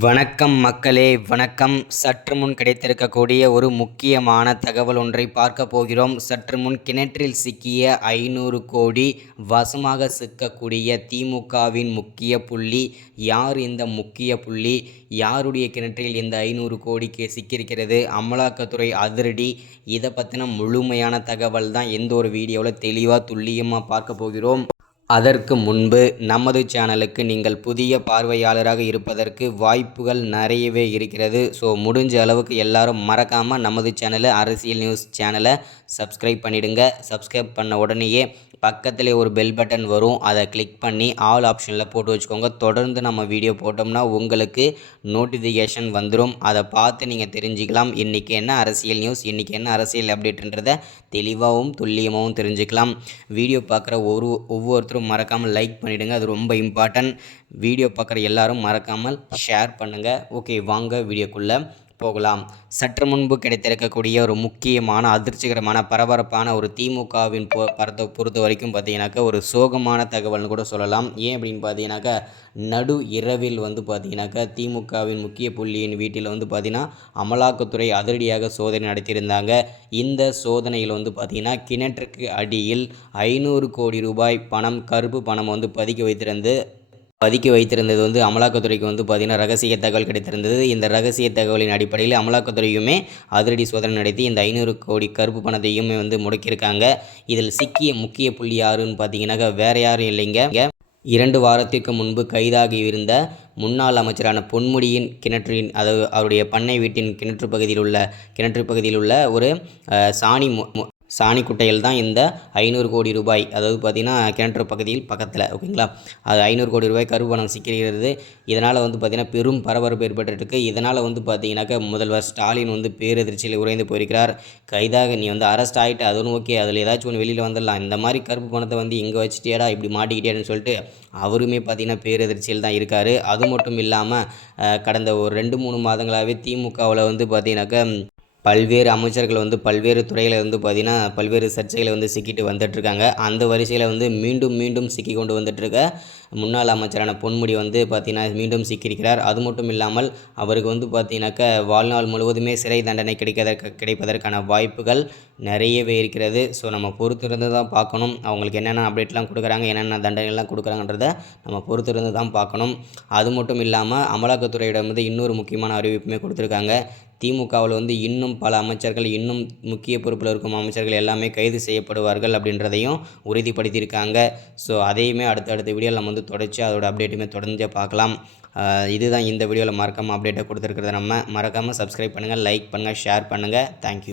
வணக்கம் மக்களே, வணக்கம். சற்று முன் கிடைத்திருக்கக்கூடிய ஒரு முக்கியமான தகவல் ஒன்றை பார்க்க போகிறோம். சற்று முன் கிணற்றில் சிக்கிய 500 கோடி வசமாக சிக்கக்கூடிய திமுகவின் முக்கிய புள்ளி யார்? இந்த முக்கிய புள்ளி யாருடைய கிணற்றில் இந்த 500 கோடிக்கு சிக்கியிருக்கிறது? அமலாக்கத்துறை அதிரடி. இதை பற்றின முழுமையான தகவல் தான் எந்த ஒரு வீடியோவில் தெளிவாக துல்லியமாக பார்க்க போகிறோம். அதற்கு முன்பு நமது சேனலுக்கு நீங்கள் புதிய பார்வையாளராக இருப்பதற்கு வாய்ப்புகள் நிறையவே இருக்கிறது. ஸோ முடிஞ்ச அளவுக்கு எல்லாரும் மறக்காமல் நமது சேனலை அரசியல் நியூஸ் சேனலை சப்ஸ்கிரைப் பண்ணிவிடுங்க. சப்ஸ்கிரைப் பண்ண உடனேயே பக்கத்தில் ஒரு பெல் பட்டன் வரும், அதை கிளிக் பண்ணி ஆல் ஆப்ஷனில் போட்டு வச்சுக்கோங்க. தொடர்ந்து நம்ம வீடியோ போட்டோம்னா உங்களுக்கு நோட்டிஃபிகேஷன் வந்துடும். அதை பார்த்து நீங்கள் தெரிஞ்சுக்கலாம் இன்றைக்கி என்ன அரசியல் நியூஸ், இன்றைக்கி என்ன அரசியல் அப்டேட்ன்றதை தெளிவாகவும் துல்லியமாகவும் தெரிஞ்சுக்கலாம். வீடியோ பார்க்குற ஒவ்வொருத்தரும் மறக்காமல் லைக் பண்ணிவிடுங்க, அது ரொம்ப இம்பார்ட்டன்ட். வீடியோ பார்க்குற எல்லாரும் மறக்காமல் ஷேர் பண்ணுங்கள். ஓகே, வாங்க வீடியோக்குள்ளே போகலாம். சற்று முன்பு கிடைத்திருக்கக்கூடிய ஒரு முக்கியமான அதிர்ச்சிகரமான பரபரப்பான ஒரு திமுகவின் பொறுத்த வரைக்கும் பார்த்தீங்கன்னாக்கா ஒரு சோகமான தகவல்னு கூட சொல்லலாம். ஏன் அப்படின்னு பார்த்தீங்கன்னாக்கா நடு இரவில் பார்த்தீங்கன்னாக்கா திமுகவின் முக்கிய புள்ளியின் வீட்டில் பார்த்தீங்கன்னா அமலாக்கத்துறை அதிரடியாக சோதனை நடத்தியிருந்தாங்க. இந்த சோதனையில் பார்த்தீங்கன்னா கிணற்றுக்கு அடியில் 500 கோடி ரூபாய் பணம், கருப்பு பணம் பதுக்கி வைத்திருந்தது அமலாக்கத்துறைக்கு பார்த்திங்கன்னா ரகசிய தகவல் கிடைத்திருந்தது. இந்த ரகசிய தகவலின் அடிப்படையில் அமலாக்கத்துறையுமே அதிரடி சோதனை நடத்தி இந்த 500 கோடி கருப்பு பணத்தையுமே முடக்கியிருக்காங்க. இதில் சிக்கிய முக்கிய புள்ளி யாருன்னு பார்த்தீங்கன்னாக்கா வேறு யாரும் இல்லைங்க, 2 வாரத்திற்கு முன்பு கைதாகி இருந்த முன்னாள் அமைச்சரான பொன்முடியின் கிணற்றின், அதாவது அவருடைய பண்ணை வீட்டின் கிணற்று பகுதியில் உள்ள ஒரு சாணி குட்டையில் தான் இந்த 500 கோடி ரூபாய், அதாவது பார்த்திங்கன்னா கிணற்று பக்கத்தில் ஓகேங்களா, அது 500 கோடி ரூபாய் கருப்பு பணம் சிக்கிறது. இதனால் பார்த்திங்கன்னா பெரும் பரபரப்பு ஏற்பட்டுருக்கு. இதனால் பார்த்திங்கனாக்கா முதல்வர் ஸ்டாலின் பேரதிர்ச்சியில் உறைந்து போயிருக்கிறார். கைதாக நீ அரெஸ்ட் ஆகிட்டு அதுவும் ஓகே, அதில் ஏதாச்சும் ஒன்று வெளியில் வந்துடலாம், இந்த மாதிரி கருப்பு பணத்தை இங்கே வச்சுட்டியாடா, இப்படி மாட்டிக்கிட்டேன்னு சொல்லிட்டு அவருமே பார்த்திங்கன்னா பேரதிர்ச்சியில் தான் இருக்கார். அது மட்டும் இல்லாமல் கடந்த ஒரு 2-3 மாதங்களாகவே திமுகவில் பார்த்திங்கனாக்கா பல்வேறு அமைச்சர்கள் பல்வேறு துறையில் பார்த்திங்கன்னா பல்வேறு சர்ச்சைகளை சிக்கிட்டு வந்துட்டுருக்காங்க. அந்த வரிசையில் மீண்டும் சிக்கி கொண்டு வந்துட்டுருக்க முன்னாள் அமைச்சரான பொன்முடி பார்த்திங்கன்னா மீண்டும் சிக்கியிருக்கிறார். அது மட்டும் இல்லாமல் அவருக்கு பார்த்திங்கனாக்கா வாழ்நாள் முழுவதுமே சிறை தண்டனை கிடைப்பதற்கான வாய்ப்புகள் நிறையவே இருக்கிறது. ஸோ நம்ம பொறுத்திருந்து தான் பார்க்கணும், அவங்களுக்கு என்னென்ன அப்டேட்லாம் கொடுக்குறாங்க, என்னென்ன தண்டனைலாம் கொடுக்குறாங்கன்றதை நம்ம பொறுத்திருந்து தான் பார்க்கணும். அது மட்டும் இல்லாமல் அமலாக்கத்துறையிடம் இன்னொரு முக்கியமான அறிவிப்புமே கொடுத்துருக்காங்க. திமுகவில் இன்னும் பல அமைச்சர்கள், இன்னும் முக்கிய பொறுப்பில் இருக்கும் அமைச்சர்கள் எல்லாமே கைது செய்யப்படுவார்கள் அப்படின்றதையும் உறுதிப்படுத்தியிருக்காங்க. ஸோ அதையுமே அடுத்தடுத்த வீடியோவில் நம்ம தொடர்ச்சி அதோட அப்டேட்டுமே தொடர்ந்து பார்க்கலாம். இதுதான் இந்த வீடியோவில் மறக்காமல் அப்டேட்டை கொடுத்துருக்கிறத நம்ம மறக்காமல் சப்ஸ்கிரைப் பண்ணுங்கள், லைக் பண்ணுங்கள், ஷேர் பண்ணுங்கள். தேங்க்யூ.